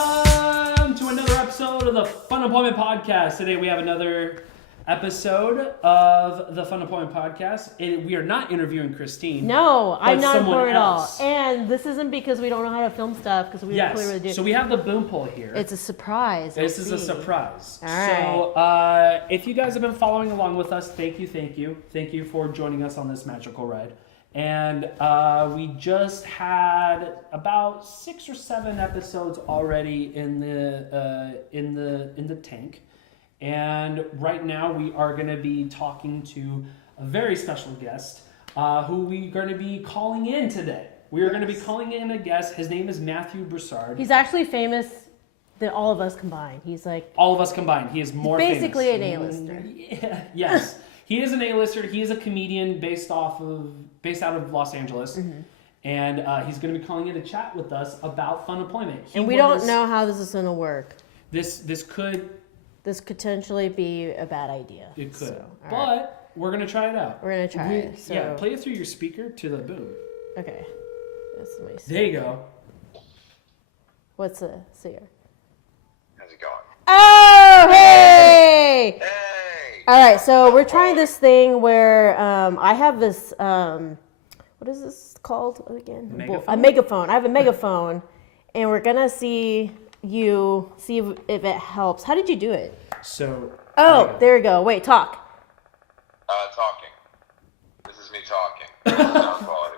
Welcome to another episode of the Fun Employment Podcast. Today we have another episode of the Fun Employment Podcast. We are not interviewing Christine. No, I'm not for it all. else. And this isn't because we don't know how to film stuff, because we don't really do. So we have the boom pole here. It's a surprise. This is a surprise. All right. So if you guys have been following along with us, thank you. Thank you for joining us on this magical ride. And we just had about 6 or 7 episodes already in the tank. And right now we are going to be talking to a very special guest who we're going to be calling in today. We are going to be calling in a guest. His name is Matthew Broussard. He's actually famous than all of us combined. He's like... All of us combined. He is more basically famous. An A-lister. Yeah, yes. He is an A-lister. He is a comedian based out of Los Angeles. Mm-hmm. And he's going to be calling in to chat with us about fun employment. And we don't know how this is going to work. This could potentially be a bad idea. It could. So, but we're going to try it out. We're going to try it. So. Yeah, play it through your speaker to the boom. Okay. That's my speaker. There you go. What's the seer? How's it going? Oh, hey! Hey! All right, so we're trying this thing where I have this, what is this called again? Megaphone? A megaphone. I have a megaphone, and we're going to see if it helps. How did you do it? So. There we go. Wait, talk. Talking. This is me talking. Sound quality.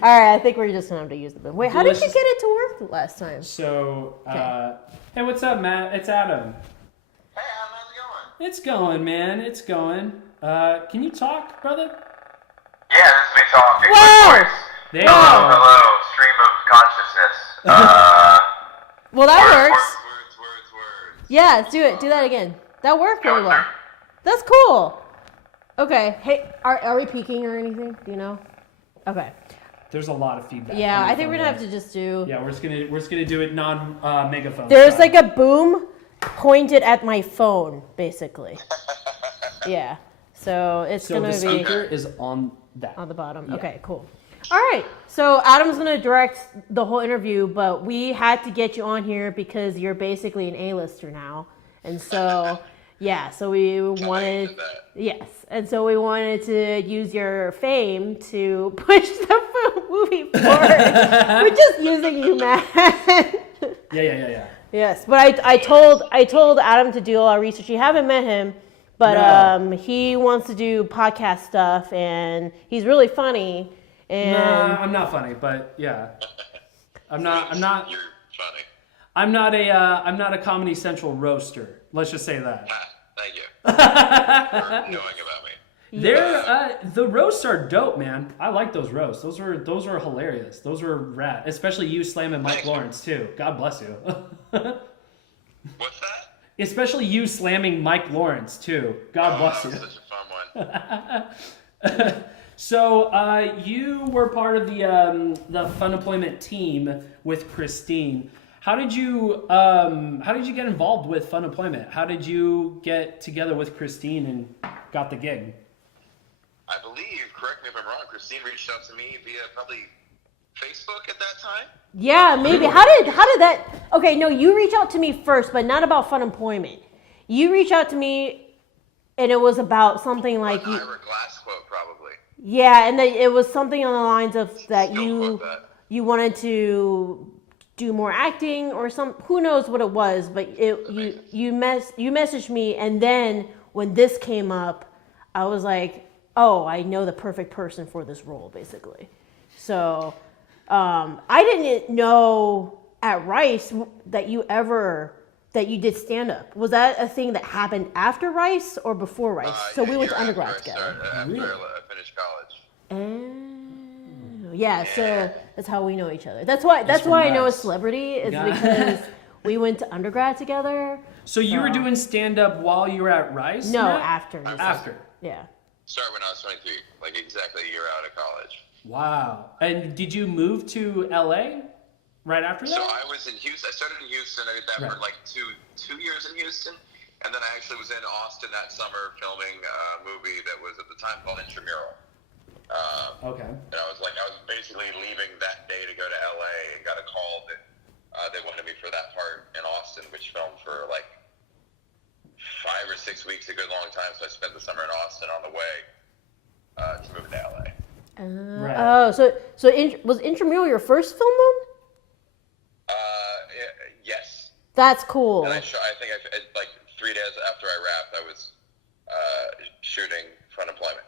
All right, I think we're just going to have to use the boom. Wait, how did you get it to work last time? So, hey, what's up, Matt? It's Adam. Hey, Adam, how's it going? It's going, man. It's going. Can you talk, brother? Yeah, this is me talking. Whoa! Voice. There you go. Hello, stream of consciousness. Well, that works. Words. Yeah, do it. Do that again. That worked really well. That's cool. Okay. Hey, are we peaking or anything? Do you know? Okay. There's a lot of feedback. Yeah, I think we're gonna have to just do. Yeah, we're just gonna do it non-megaphone. There's like a boom pointed at my phone, basically. Yeah. So it's gonna the be speaker is on that. on the bottom. Yeah. Okay, cool. All right. So Adam's gonna direct the whole interview, but we had to get you on here because you're basically an A-lister now, and so yeah. So we wanted. Yes, and so we wanted to use your fame to push the movie forward. We're just using you, Matt. Yeah. Yes, but I told Adam to do all our research. You haven't met him, but he wants to do podcast stuff, and he's really funny. And Nah, I'm not funny, but yeah, I'm not. You're funny. I'm not a Comedy Central roaster. Let's just say that. Thank you for knowing about me. The roasts are dope, man. I like those roasts. Those were hilarious. Those were rad. Especially you slamming Mike Lawrence too. God bless you. What's that? Especially you slamming Mike Lawrence too. God bless you. That was such a fun one. So you were part of the Fun Employment team with Christine. How did you get involved with Fun Employment? How did you get together with Christine and got the gig? I believe, correct me if I'm wrong, Christine reached out to me via probably Facebook at that time. yeah, maybe. How did that? Okay, no, you reached out to me first, but not about Fun Employment. You reached out to me, and it was about something like An Ira Glass quote, probably. Yeah, and it was something on the lines of that Don't quote that. you wanted to do more acting or some, who knows what it was, but you messaged me, and then when this came up, I was like, oh, I know the perfect person for this role, basically. So I didn't know at Rice that you did stand-up. Was that a thing that happened after Rice or before Rice? So we went to undergrad together. After I finished college. Yeah, so that's how we know each other. That's why I know a celebrity is because we went to undergrad together. So you were doing stand-up while you were at Rice? No, Matt? after. After. Yeah. Started when I was 23, like exactly a year out of college. Wow. And did you move to LA right after that? So I was in Houston. I started in Houston. I did that for like two years in Houston. And then I actually was in Austin that summer filming a movie that was at the time called Intramural. Okay. And I was basically leaving that day to go to LA and got a call that They wanted me for that part in Austin, which filmed for like 5 or 6 weeks, a good long time. So I spent the summer in Austin on the way to move to LA. Right. Oh, was Intramural your first film then? Yes. That's cool. And I think like 3 days after I wrapped, I was shooting FUNEMPLOYMENT.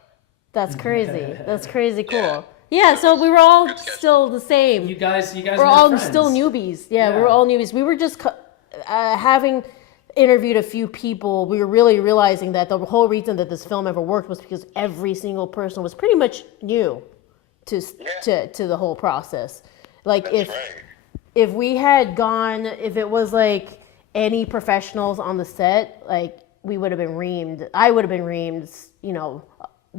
That's crazy. That's crazy cool. Yeah. Yeah, so we were all still the same. You guys we're were all friends. still newbies. Yeah, we were all newbies. We were just having interviewed a few people. We were really realizing that the whole reason that this film ever worked was because every single person was pretty much new to the whole process. Like That's if we had gone, if it was like any professionals on the set, like we would have been reamed. I would have been reamed. You know,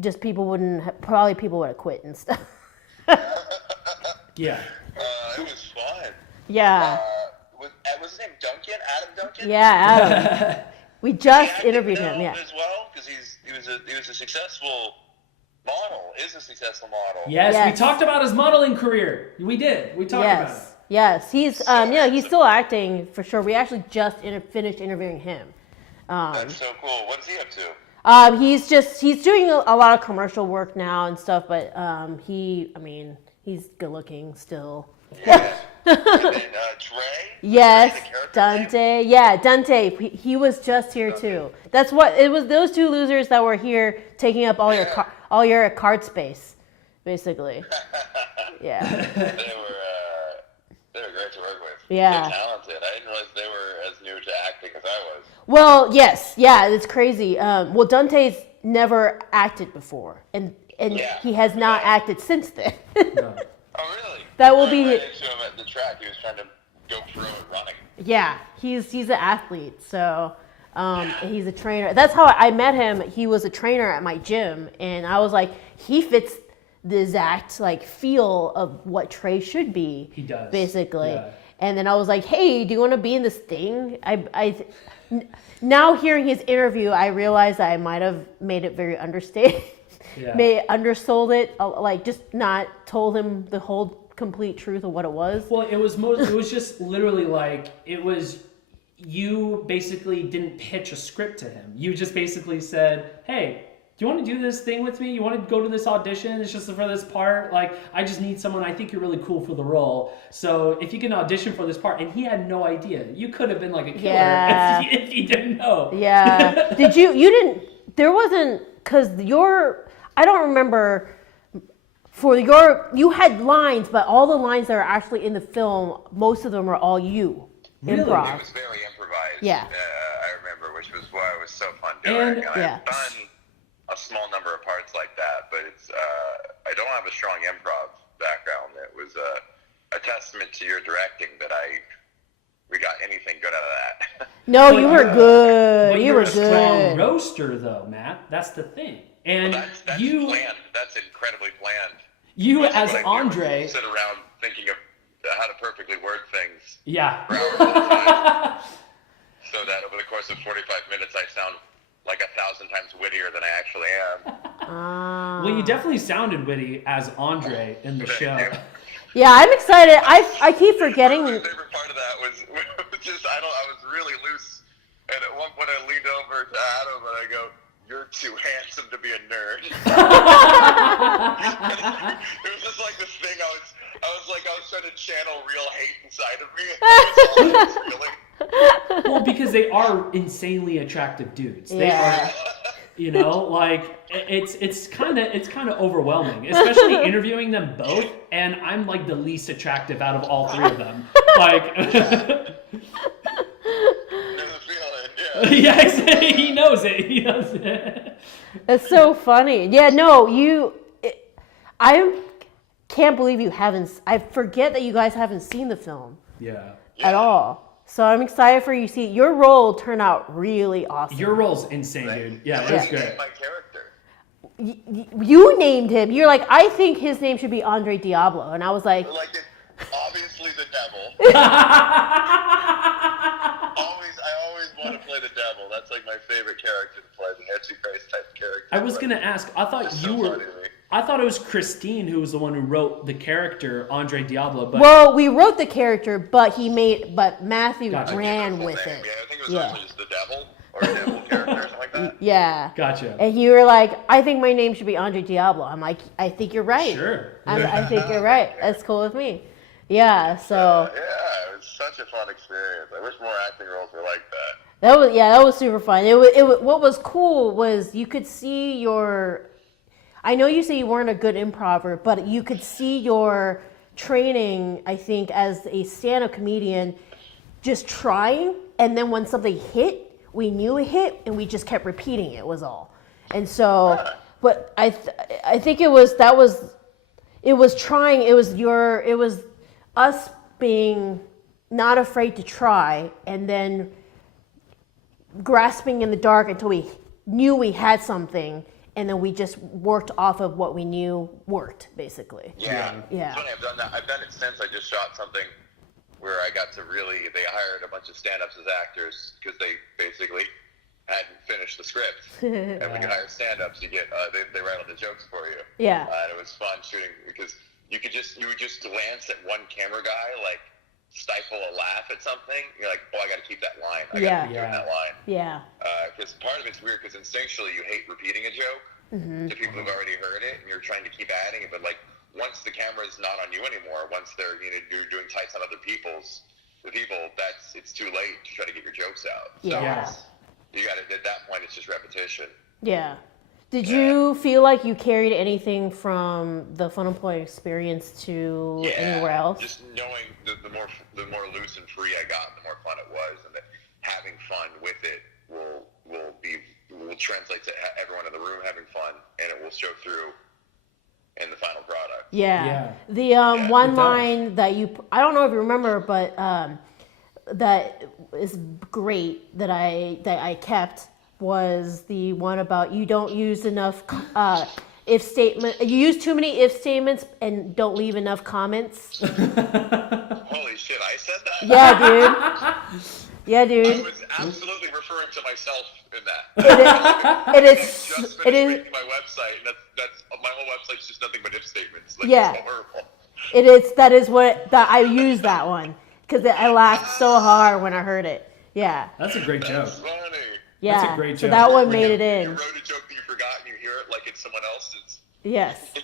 just people would have quit and stuff. Yeah. It was fun. Yeah. Was his name Duncan? Adam Duncan? Yeah, Adam. We just interviewed him. Yeah. As well, because he was a successful model. Is a successful model. Yes, we talked about his modeling career. We did. We talked about it. Yes, he's he's still acting for sure. We actually just finished interviewing him. That's so cool. What is he up to? He's doing a lot of commercial work now and stuff, but he's good looking still. Yeah. And then Trey? Yes, Trey, the character Dante. name? Yeah, Dante. He was just here too. That's what it was. Those two losers that were here taking up all your card space, basically. Yeah. They were great to work with. Yeah. They're talented. I didn't realize they were as new to acting as I was. Well, yes, yeah, it's crazy. Well, Dante's never acted before, and he has not acted since then. No. Oh, really? That will I be. ran into him at the track. He was trying to go pro at running. Yeah, he's an athlete, so he's a trainer. That's how I met him. He was a trainer at my gym, and I was like, he fits the exact like feel of what Trey should be. He does, basically. yeah. And then I was like, hey, do you want to be in this thing? Now hearing his interview, I realized that I might have made it very understated. Yeah. Undersold it, like just not told him the whole complete truth of what it was. Well, it was just literally like you basically didn't pitch a script to him. You just basically said, "Hey, do you want to do this thing with me? You want to go to this audition? It's just for this part. Like, I just need someone. I think you're really cool for the role. So if you can audition for this part," and he had no idea. You could have been like a killer if you didn't know. Yeah. Did you? You didn't. There wasn't because I don't remember. You had lines, but all the lines that are actually in the film, most of them are all you. Really? Improv. It was very improvised. Yeah. I remember, which was why it was so fun doing. And yeah. I've done a small number of parts like that, but it's I don't have a strong improv background. It was a testament to your directing that we got anything good out of that. No, you were good. But You you're were a strong good. roaster, though, Matt. That's the thing. And That's planned. That's incredibly planned. You Most of as what I do Andre is sit around thinking of how to perfectly word things. Yeah. For hours at a time, so that over the course of 45 minutes, I sound like 1,000 times wittier than I actually am. Well, you definitely sounded witty as Andre in the show. Yeah, I'm excited. I keep forgetting. My favorite part of that was just I was really loose, and at one point I leaned over to Adam and I go, "You're too handsome to be a nerd." It was just like this thing I was trying to channel real hate inside of me. And that was all I was feeling. Well, because they are insanely attractive dudes. They Yeah. are, like it's kind of overwhelming, especially interviewing them both. And I'm like the least attractive out of all three of them. Like, There's a feeling, yeah. yeah, he knows it. He knows it. That's so funny. Yeah, no, I can't believe you haven't. I forget that you guys haven't seen the film Yeah. at all. So I'm excited for you to see. Your role turned out really awesome. Your role's insane, dude. Yeah, it was great. My character. You named him. You're like, I think his name should be Andre Diablo. And I was like, Obviously the devil. I always want to play the devil. That's like my favorite character to play, the Antichrist type character. I was gonna ask. I thought It's you so were. funny to me. I thought it was Christine who was the one who wrote the character Andre Diablo, but Well, we wrote the character, but Matthew Gotcha. ran with Name. it. Yeah, I think it was originally just the devil or a devil character or something like that. Yeah. Gotcha. And you were like, I think my name should be Andre Diablo. I'm like, I think you're right. Sure. I think you're right. That's cool with me. Yeah. So Yeah, it was such a fun experience. I wish more acting roles were like that. that was super fun. What was cool was you could see your. I know you say you weren't a good improver, but you could see your training, I think, as a stand-up comedian, just trying, and then when something hit, we knew it hit, and we just kept repeating it, was all. And so, but I think it was trying, it was us being not afraid to try, and then grasping in the dark until we knew we had something, and then we just worked off of what we knew worked, basically. Yeah. Yeah. It's funny, I've done that. I've done it since. I just shot something where I got to they hired a bunch of stand-ups as actors because they basically hadn't finished the script. And when you hire stand-ups, you get, they write all the jokes for you. Yeah. And it was fun shooting because you would just glance at one camera guy, like, stifle a laugh at something. You're like, oh, I got to keep that line. I got to keep doing that line. Yeah. Because part of it's weird because instinctually you hate repeating a joke to people who've already heard it, and you're trying to keep adding it. But like once the camera's not on you anymore, once they're doing tights on other it's too late to try to get your jokes out. So you got to at that point it's just repetition. Yeah. Did you feel like you carried anything from the Fun Employment experience to anywhere else? Just knowing the more loose and free I got, the more fun it was, and that having fun with it will translate to everyone in the room having fun, and it will show through in the final product. Yeah. The one line that I don't know if you remember, but that is great that I kept was the one about you don't use enough if statement. You use too many if statements and don't leave enough comments. Holy shit! I said that. Yeah, dude. I was absolutely referring to myself in that. It is. Just It is. making my website, and that's my whole website's just nothing but if statements. Like, Yeah. It's horrible. It is. That I used that one because I laughed so hard when I heard it. Yeah. That's a great joke. That's funny. Yeah. That's a great So joke. that one made it You in. wrote a joke that you forgot, and you hear it like it's someone else's. Yes.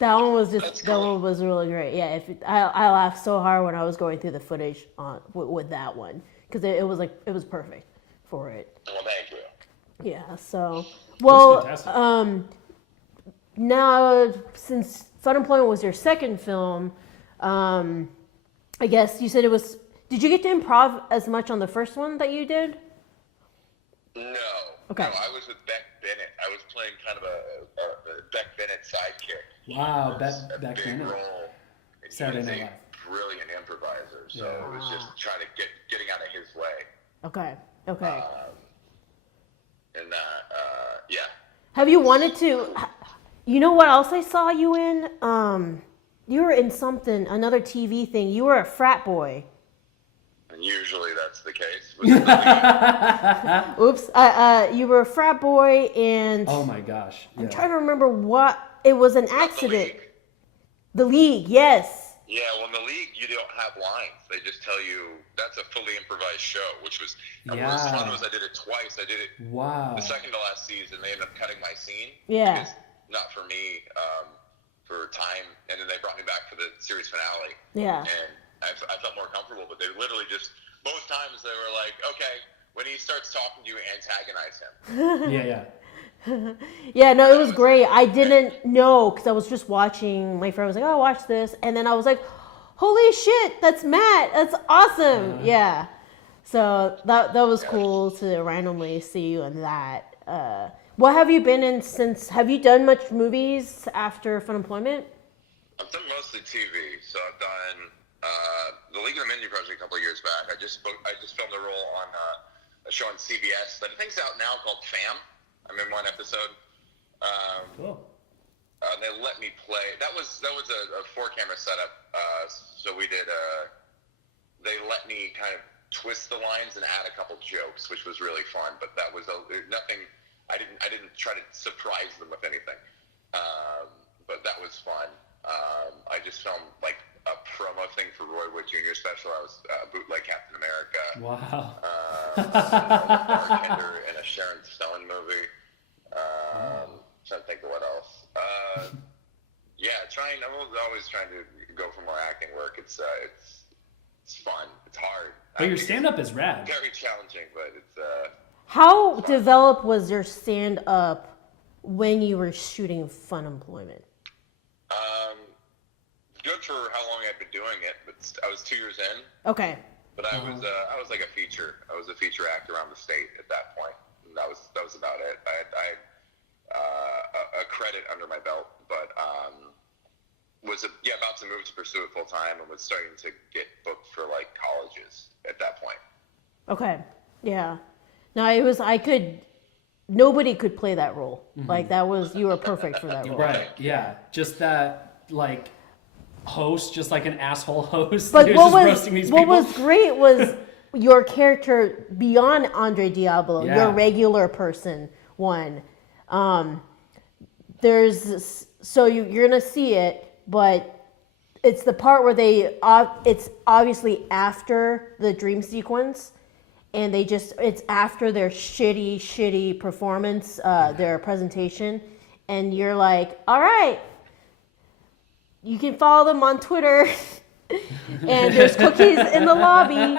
That one was That's that cool. one was really great. Yeah. I laughed so hard when I was going through the footage with that one because it was perfect for it. Well, thank you. Yeah. So That's fantastic. now since Fun Employment was your second film, I guess you said it was. Did you get to improv as much on the first one that you did? No. Okay. No, I was with Beck Bennett. I was playing kind of a Beck Bennett sidekick. Wow, A Beck big Bennett. role. And Saturday he was Night a Live. brilliant improviser. So Yeah. it was just trying to getting out of his way. Okay. Yeah. Have you wanted to? You know what else I saw you in? You were in another TV thing. You were a frat boy. And usually that's the case. Was it the lead? Oops. You were a frat boy, and Oh my gosh. Yeah. I'm trying to remember what it was. An accident. The League. Yes. Yeah, well, in the league, you don't have lines. They just tell you that's a fully improvised show, which was what was fun was I did it twice. I did it Wow. the second to last season. They ended up cutting my scene. Yeah. Because not for me, for time. And then they brought me back for the series finale. Yeah. And I felt more comfortable, but they literally just, both times they were like, okay, when he starts talking to you, antagonize him. Yeah. Yeah, no, it was great. I didn't know because I was just watching. My friend was like, "Oh, watch this," and then I was like, "Holy shit, that's Matt! That's awesome!" Yeah. So that was cool to randomly see you in that. What have you been in since? Have you done much movies after Fun Employment? I've done mostly TV, so I've done the League of the Mindy Project a couple of years back. I just filmed a role on a show on CBS that I think's out now called Fam. I'm in one episode. Cool. They let me play. That was a 4-camera setup. So we did. They let me kind of twist the lines and add a couple jokes, which was really fun. But that was nothing. I didn't try to surprise them with anything. but that was fun. I just filmed like a promo thing for Roy Wood Jr. special. I was bootleg Captain America. Wow. I was a bartender in a Sharon Stone movie. Trying to think of what else. I'm always trying to go for more acting work. It's fun. It's hard. But your stand-up is rad. Very challenging, but it's How developed was your stand-up when you were shooting FUNEMPLOYMENT? good for how long I'd been doing it, but I was 2 years in. Okay. But I was like a feature. I was a feature actor around the state at that point. And that was about it. I had a credit under my belt, but was about to move to pursue it full time and was starting to get booked for like colleges at that point. Okay. Yeah. No, nobody could play that role. Mm-hmm. Like you were perfect for that role. Right. Yeah. Just that like host, just like an asshole host. But what people. was great was your character beyond Andre Diablo, your regular person one. You're gonna see it, but it's the part where it's obviously after the dream sequence, and it's after their shitty performance, their presentation, and you're like, all right, you can follow them on Twitter, and there's cookies in the lobby,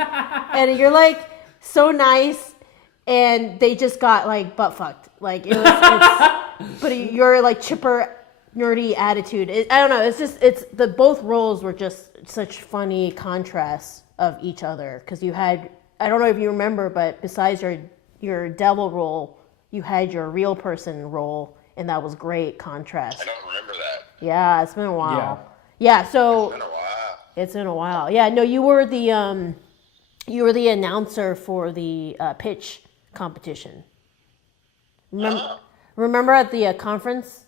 and you're like so nice, and they just got like butt fucked, like but your like chipper, nerdy attitude. I don't know. Both roles were just such funny contrasts of each other because you had. I don't know if you remember, but besides your devil role, you had your real person role, and that was great contrast. I don't remember that. Yeah, it's been a while. Yeah, so it's been a while. Yeah, no, you were the announcer for the pitch competition. Remember at the conference?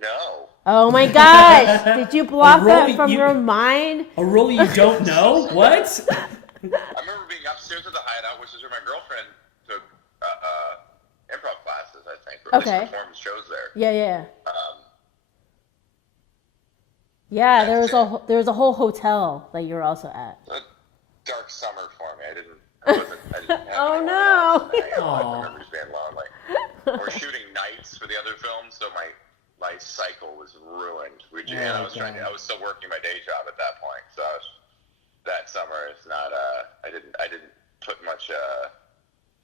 No. Oh my gosh! Did you block that from your mind? A role you don't know? What? I remember being upstairs at the Hideout, which is where my girlfriend took improv classes, I think, or at least performed shows there. Yeah. Yeah, there was a whole hotel that you were also at. A dark summer for me. I didn't have oh no! I remember just being lonely. We're shooting nights for the other films, so my cycle was ruined. I was still working my day job at that point, so that summer it's not. I didn't put much.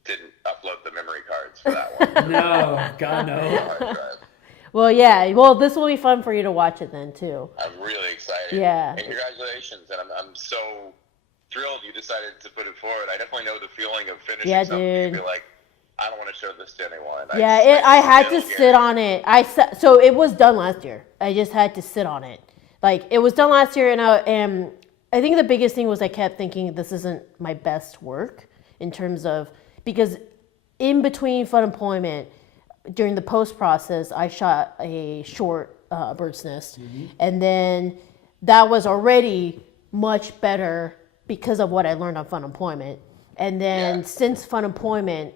Didn't upload the memory cards for that one. No, God no. Well, yeah. Well, this will be fun for you to watch it then too. I'm really excited. Yeah. And congratulations, and I'm so thrilled you decided to put it forward. I definitely know the feeling of finishing something. Dude. And be like, I don't want to show this to anyone. I had to sit on it. So it was done last year. I just had to sit on it. Like it was done last year, and I think the biggest thing was I kept thinking this isn't my best work in terms of because in between FUNEMPLOYMENT during the post process I shot a short Bird's Nest, and then that was already much better because of what I learned on FUNEMPLOYMENT, and then since FUNEMPLOYMENT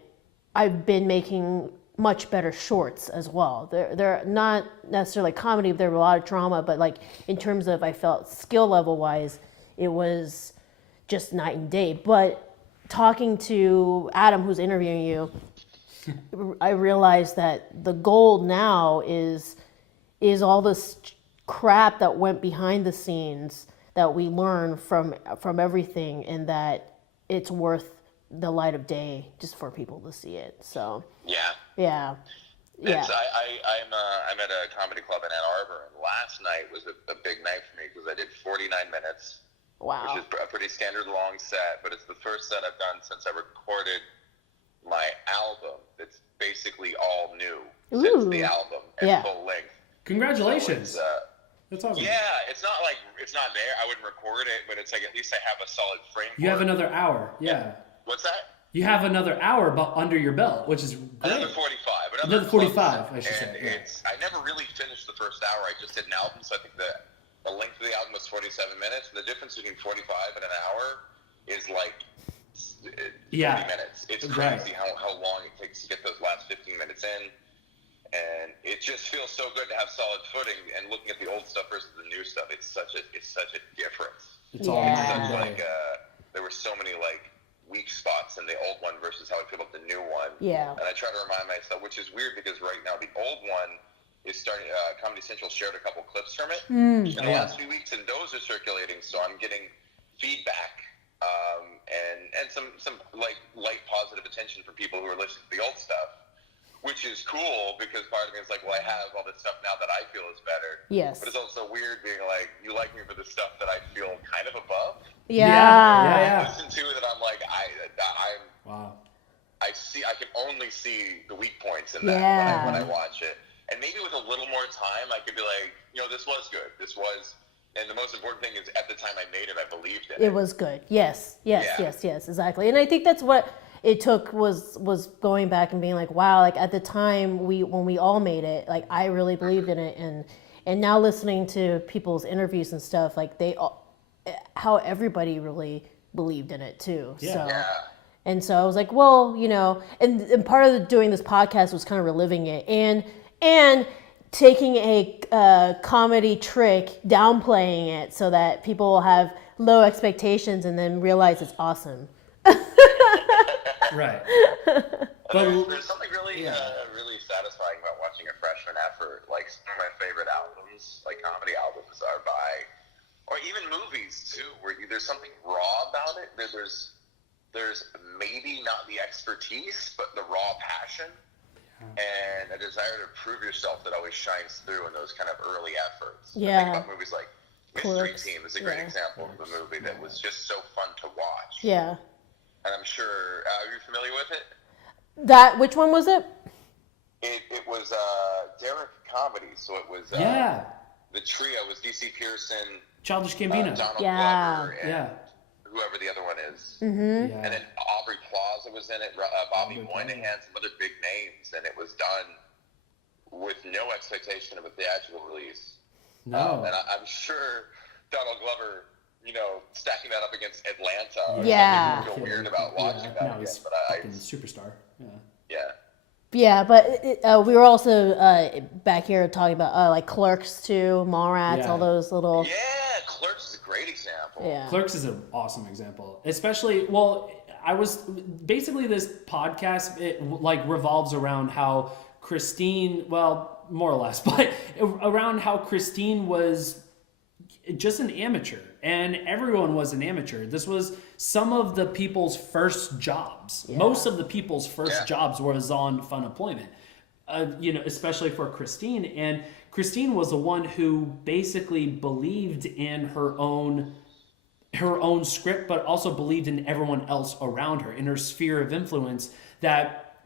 I've been making much better shorts as well. They're not necessarily comedy, there were a lot of drama, but like in terms of I felt skill level wise, it was just night and day. But talking to Adam, who's interviewing you, I realized that the goal now is all this crap that went behind the scenes that we learn from everything, and that it's worth the light of day just for people to see it. So yeah. I'm at a comedy club in Ann Arbor, and last night was a big night for me because I did 49 minutes. Wow. Which is a pretty standard long set, but it's the first set I've done since I recorded my album. It's basically all new since the album and full length. Congratulations. So that's awesome. Yeah, it's not like it's not there. I wouldn't record it, but it's like at least I have a solid frame. You have another hour. Yeah. What's that? You have another hour under your belt, which is great. Another 45. Another 45, I should say. I never really finished the first hour. I just did an album, so I think the length of the album was 47 minutes. And the difference between 45 and an hour is like 30 minutes. It's crazy how long it takes to get those last 15 minutes in. And it it just feels so good to have solid footing. And looking at the old stuff versus the new stuff, it's such a difference. It's all night and Such day. like there were so many like weak spots in the old one versus how I feel about the new one. Yeah. And I try to remind myself, which is weird because right now the old one is starting. Comedy Central shared a couple clips from it in the last few weeks, and those are circulating. So I'm getting feedback and some like light positive attention from people who are listening to the old stuff, which is cool because part of me is like, well, I have all this stuff now that I feel is better. Yes. But it's also weird being like, you like me for the stuff that I feel kind of above. Yeah. Listen to it, and I'm like, I'm. Wow. I can only see the weak points in that when I watch it. And maybe with a little more time, I could be like, this was good. This was, and the most important thing is at the time I made it, I believed in it. It was good. Yes, exactly. And I think that's what it took was going back and being like, wow, like at the time when we all made it, like I really believed in it, and now listening to people's interviews and stuff, like how everybody really believed in it too. And so I was like, well, and part of doing this podcast was kind of reliving it and taking a comedy trick, downplaying it so that people will have low expectations and then realize it's awesome. Right. There's something really satisfying about watching a freshman effort. Like some of my favorite albums, like comedy albums, are by, or even movies too, where there's something raw about it. There's maybe not the expertise, but the raw passion and a desire to prove yourself that always shines through in those kind of early efforts. Yeah. I think about movies like Mystery Clerks. Team is a great example of a movie that was just so fun to watch. Yeah. And I'm sure, are you familiar with it? Which one was it? It was Derek Comedy, so it was the trio was DC Pearson, Childish Gambino. Donald Yeah. Glover, and whoever the other one is. Mm-hmm. Yeah. And then Aubrey Plaza was in it, Bobby Moynihan, some other big names, and it was done with no expectation of a theatrical release. No. And I'm sure Donald Glover, stacking that up against Atlanta, Yeah. I feel weird about watching that Now again, he's but fucking superstar. Yeah. Yeah, but we were also back here talking about like Clerks too, Mallrats, all those little. Yeah, Clerks is a great example. Yeah. Clerks is an awesome example, especially. Well, I was basically this podcast. It like revolves around how Christine, well, more or less, but around how Christine was just an amateur, and everyone was an amateur. This was some of the people's first jobs. Yeah. Most of the people's first jobs was on FUNEMPLOYMENT. Especially for Christine, and Christine was the one who basically believed in her own script, but also believed in everyone else around her, in her sphere of influence, that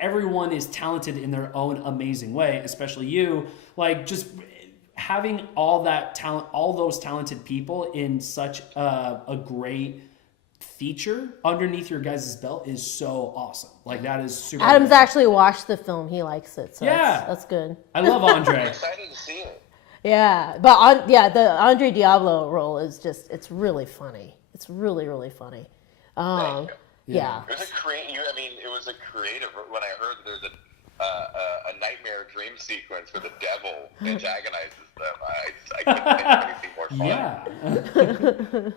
everyone is talented in their own amazing way, especially you, just having all that talent, all those talented people in such a great feature underneath your guys' belt is so awesome. That is super. Adam's good. actually watched the film. He likes it. So that's good. I love Andre. I'm excited to see it. Yeah, but the Andre Diablo role is it's really funny. It's really, really funny. Thank you. Yeah. It was a creative. When I heard that there's a nightmare dream sequence where the devil antagonizes them, I couldn't think of anything more fun. Yeah.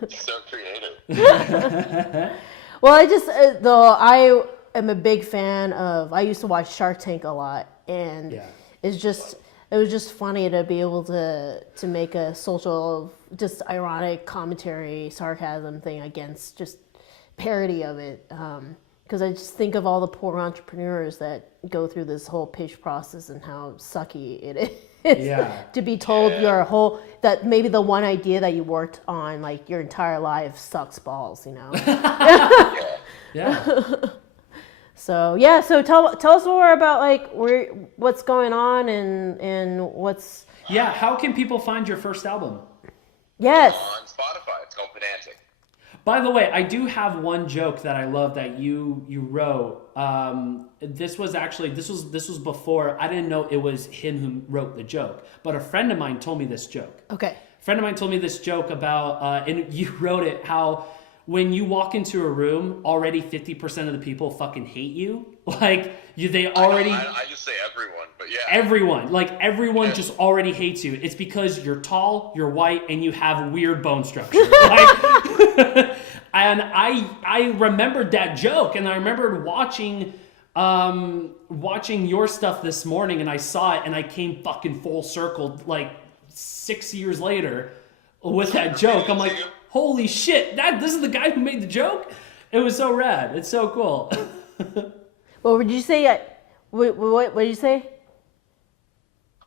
So creative. Well, I am a big fan of. I used to watch Shark Tank a lot, and it was just funny to be able to make a social, just ironic commentary, sarcasm thing against just parody of it. Because I just think of all the poor entrepreneurs that go through this whole pitch process and how sucky it is to be told that maybe the one idea that you worked on your entire life sucks balls, So tell us more about what's going on and what's. Yeah, how can people find your first album? Yes. On Spotify, it's called Pedantic. By the way, I do have one joke that I love that you wrote. This was before, I didn't know it was him who wrote the joke, but a friend of mine told me this joke. Okay. A friend of mine told me this joke about, and you wrote it, how when you walk into a room, already 50% of the people fucking hate you. They already. I just say everyone, but but yeah. Everyone just already hates you. It's because you're tall, you're white, and you have weird bone structure. Like, and I remembered that joke, and I remembered watching your stuff this morning, and I saw it, and I came fucking full circle like 6 years later with that joke. I'm like, holy shit, this is the guy who made the joke? It was so rad. It's so cool. What would you say? What did you say?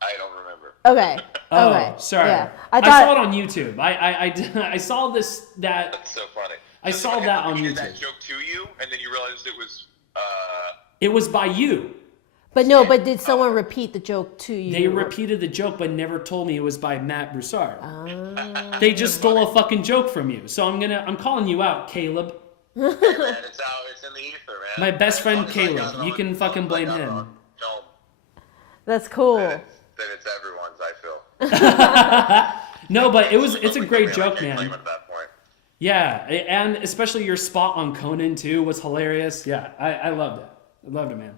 I don't remember. Okay. Oh, okay. sorry. Yeah. I saw it on YouTube. I saw that. That's so funny. I saw that on He YouTube. did that joke to you, and then you realized it was. It was by you. But did someone repeat the joke to you? They repeated the joke, but never told me it was by Matt Broussard. They just stole a fucking joke from you. So I'm calling you out, Caleb. Hey man, it's out. It's in the ether, man. My best friend As long as I got Caleb. it You on- can fucking as long as I blame got it him. on film, That's cool. then it's everyone's. I feel. No, but it's a great I joke, can't claim man. it at that point. Yeah, and especially your spot on Conan too was hilarious. Yeah, I loved it. I loved it, man.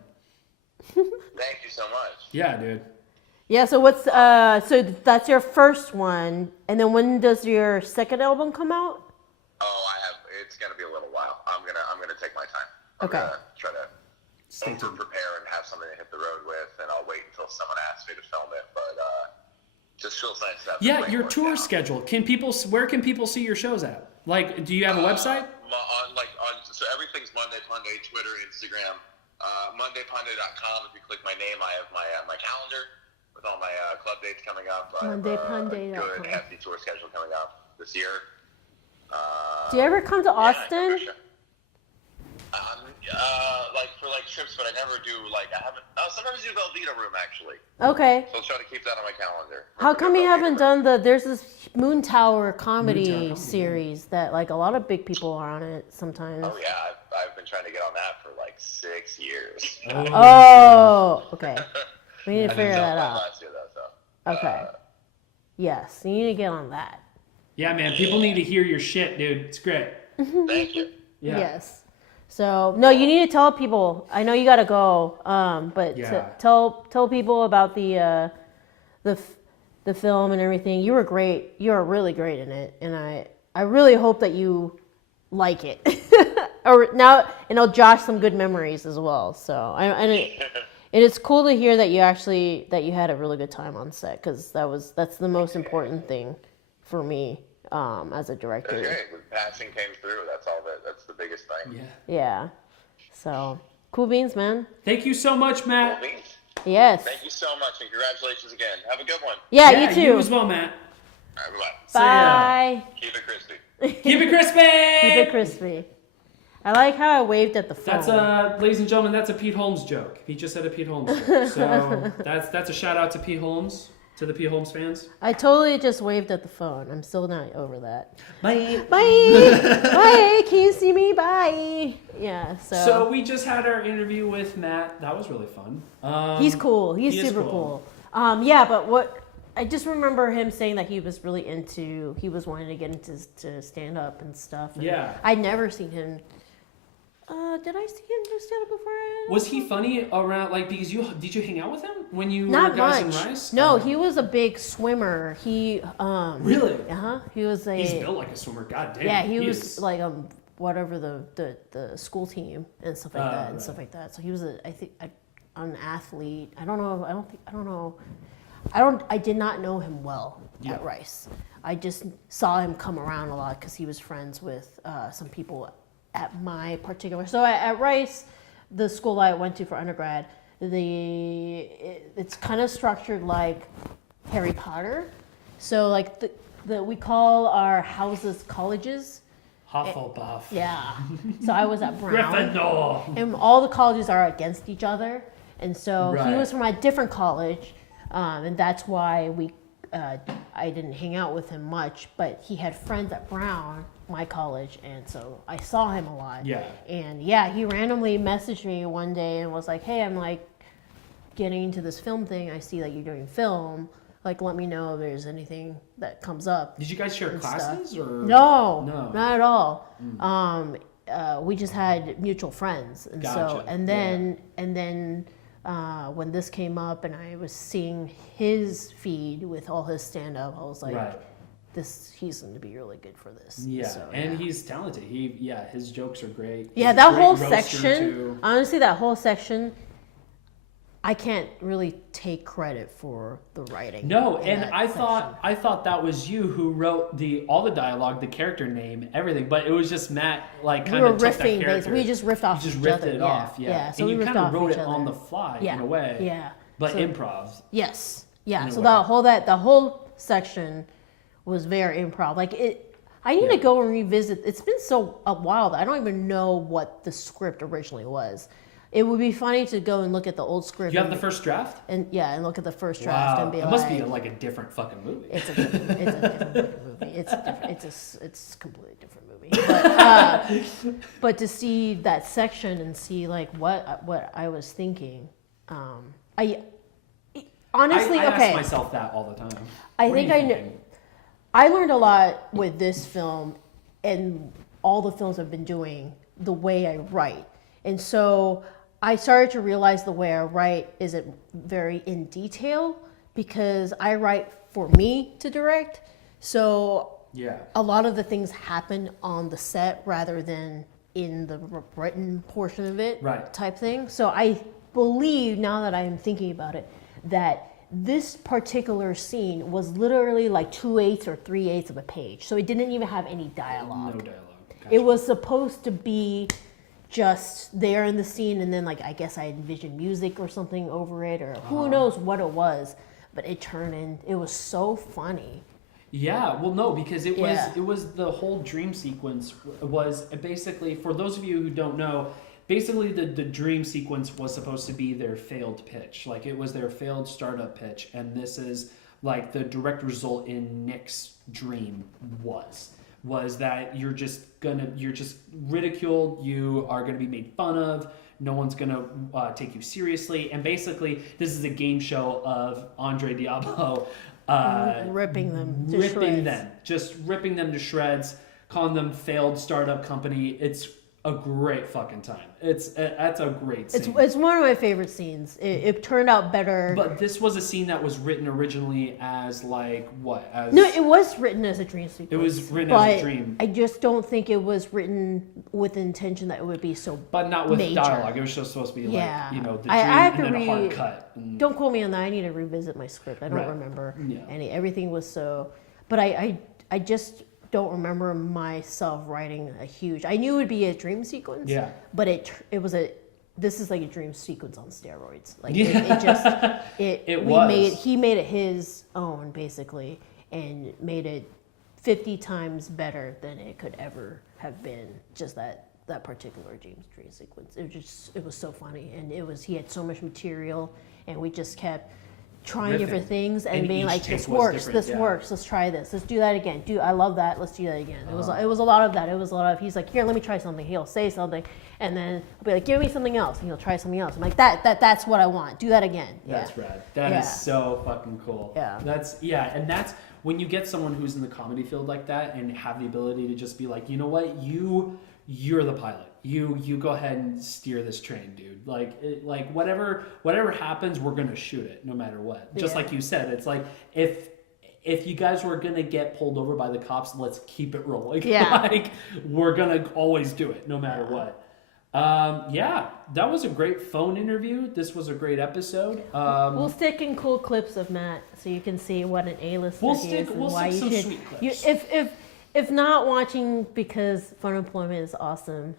Thank you so much. Yeah, dude. Yeah. So what's so that's your first one, and then when does your second album come out? Oh, it's gonna be a little while. I'm gonna take my time. Okay. I'm gonna try to Stay tuned. prepare and have something to hit the road with, and I'll wait until someone asks me to film it. But just feels nice to have. Yeah, the your work tour out. schedule. Where can people see your shows at? Like, do you have a website? So everything's Monday Punday, Twitter, Instagram, MondayPunday.com. If you click my name, I have my calendar with all my club dates coming up. I have MondayPunday.com. a good hefty tour schedule coming up this year. Do you ever come to Austin? Yeah, for trips, but I never do I haven't. Sometimes I do Velveeta Room actually. Okay. So I'll try to keep that on my calendar. How come you haven't Velveeta Room. done there's this Moon Tower comedy Moon Tower comedy. series that a lot of big people are on it sometimes. Oh yeah, I've been trying to get on that for 6 years. Oh, okay. We need to figure that out. Last year though, so. Okay. Yes, you need to get on that. Yeah, man. People need to hear your shit, dude. It's great. Thank you. Yeah. Yes. So no, you need to tell people. I know you got to go, but Yeah. tell people about the film and everything. You were great. You are really great in it, and I really hope that you like it. Or now, and it'll josh some good memories as well. So and it's cool to hear that you had a really good time on set, because that's the most important thing for me as a director. That's great. The passion came through. That's the biggest thing. Yeah. Yeah. So cool beans, man. Thank you so much, Matt. Cool beans. Yes. Thank you so much, and congratulations again. Have a good one. Yeah, you too. You as well, Matt. All right, bye-bye. See ya. Bye. Keep it crispy. Keep it crispy. Keep it crispy. I like how I waved at the phone. That's ladies and gentlemen, that's a Pete Holmes joke. He just said a Pete Holmes joke. So that's a shout out to Pete Holmes, to the Pete Holmes fans. I totally just waved at the phone. I'm still not over that. Bye. Bye. Bye. Can you see me? Bye. Yeah. So we just had our interview with Matt. That was really fun. He's cool. He's he is super cool. cool. Yeah, but what I just remember him saying that he was really he was wanting to get into stand up and stuff. And Yeah. I'd never seen him. Did I see him do stand up before? Was he funny around because did you hang out with him when you Not were guys much. in Rice? No, Oh. he was a big swimmer. He Really? He was a He's built like a swimmer. God damn. yeah. He was is- like whatever the school team and stuff like that and stuff like that. So he was an athlete. I don't know. I did not know him well at Rice. I just saw him come around a lot because he was friends with some people at my particular. So at Rice, the school I went to for undergrad, it's kind of structured like Harry Potter. So we call our houses colleges. Hufflepuff. Yeah. So I was at Brown. Gryffindor. And all the colleges are against each other. And so he Right. was from a different college. And that's why I didn't hang out with him much. But he had friends at Brown, my college. And so I saw him a lot. Yeah. And yeah, he randomly messaged me one day and was like, hey, I'm getting into this film thing. I see that you're doing film. Let me know if there's anything that comes up. Did you guys share and classes stuff. or No, No. not at all. We just had mutual friends, and Gotcha. so and then when this came up and I was seeing his feed with all his stand-up, I was like, he's going to be really good for this. Yeah, so, and he's talented. His jokes are great. Yeah, He's that a great whole roaster, section, too. honestly, that whole section, I can't really take credit for the writing. No, in and that I section. thought that was you who wrote all the dialogue, the character name, everything, but it was just Matt kind of took that riffing, character. we just riffed off You just each riffed other. it off, Yeah, so and we you riffed kind of off wrote each it other. on the fly Yeah, in a way. yeah. But So- improv. Yes. Yeah. In a So way. the whole section was very improv. Like I need to go and revisit. It's been a while that I don't even know what the script originally was. It would be funny to go and look at the old script. You have the first draft? and look at the first draft Wow, and be it like, must be like a different fucking movie. it's a different fucking movie. It's a completely different movie. But to see that section and see like what I was thinking, I honestly I okay. ask myself that all the time. I What are think you I know. thinking? I learned a lot with this film and all the films I've been doing, the way I write. And so I started to realize the way I write isn't very in detail because I write for me to direct. So Yeah. a lot of the things happen on the set rather than in the written portion of it, Right. type thing. So I believe, now that I am thinking about it, that this particular scene was literally like 2/8 or 3/8 of a page. So it didn't even have any dialogue. No dialogue. It was supposed to be just there in the scene, and then like I guess I envisioned music or something over it, or who knows what it was. But it turned in. It was so funny. Yeah, well, no, because it was Yeah. it was the whole dream sequence was basically, for those of you who don't know, basically the dream sequence was supposed to be their failed pitch. Like it was their failed startup pitch, and this is like the direct result in Nick's dream was that you're just ridiculed, you are gonna be made fun of, no one's gonna take you seriously, and basically this is a game show of Andre Diablo Ripping them to ripping shreds. them, just ripping them to shreds, calling them failed startup company. It's a great fucking time. That's a great scene. It's one of my favorite scenes. It turned out better. But this was a scene that was written originally as like what? As No, it was written as a dream sequence. It was written but as a dream, I just don't think it was written with the intention that it would be so. but not with major. dialogue. It was just supposed to be Yeah. like, the dream I have to and then a hard read- cut. And- Don't quote me on that. I need to revisit my script. I don't Right. remember Yeah. everything was so. But I just don't remember myself writing a huge. I knew it would be a dream sequence. Yeah. But it was a. This is like a dream sequence on steroids. Like Yeah. it just he made it his own basically and made it 50 times better than it could ever have been. Just that particular dream sequence. It was so funny, and he had so much material, and we just kept trying Riffing. different things and And being each like, take this was works, different, this yeah. works, let's try this, let's do that again. I love that, let's do that again. It was a lot of that. It was a lot of, he's like, here, let me try something. He'll say something, and then I'll be like, give me something else, and he'll try something else. I'm like, that's what I want. Do that again. That's Yeah. rad. That is Yeah. so fucking cool. Yeah. And that's when you get someone who's in the comedy field like that and have the ability to just be like, you know what, you're the pilot. You go ahead and steer this train, dude. Like whatever happens, we're gonna shoot it no matter what. Just Yeah. like you said, it's like if you guys were gonna get pulled over by the cops, let's keep it rolling. Yeah. Like we're gonna always do it no matter what. That was a great phone interview. This was a great episode. We'll stick in cool clips of Matt so you can see what an A-lister We'll he stick- is and we'll why stick you some should. sweet clips. If not watching because Fun Employment is awesome,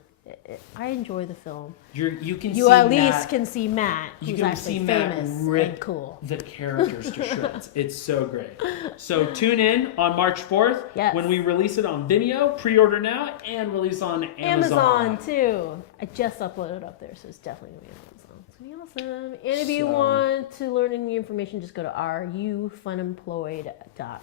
I enjoy the film. You can You see at least Matt, can see Matt, you who's can actually see Matt famous rip and cool. the characters to shreds. It's so great. So tune in on March 4th Yes. when we release it on Vimeo, pre-order now, and release on Amazon too. I just uploaded up there, so it's definitely gonna be on Amazon. It's gonna be awesome. And if you So- want to learn any information, just go to rufunemployed.com.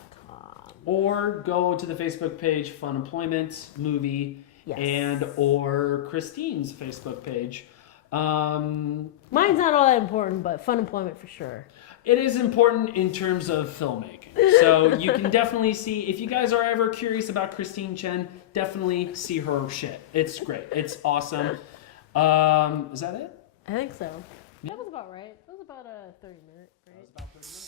Or go to the Facebook page, Fun Employment Movie, Yes. and or Christine's Facebook page. Mine's not all that important, but Fun Employment for sure. It is important in terms of filmmaking. So you can definitely see, if you guys are ever curious about Christine Chen, definitely see her shit. It's great. It's awesome. Is that it? I think so. That was about right. That was about a 30-minute, That right? was about 30 minutes.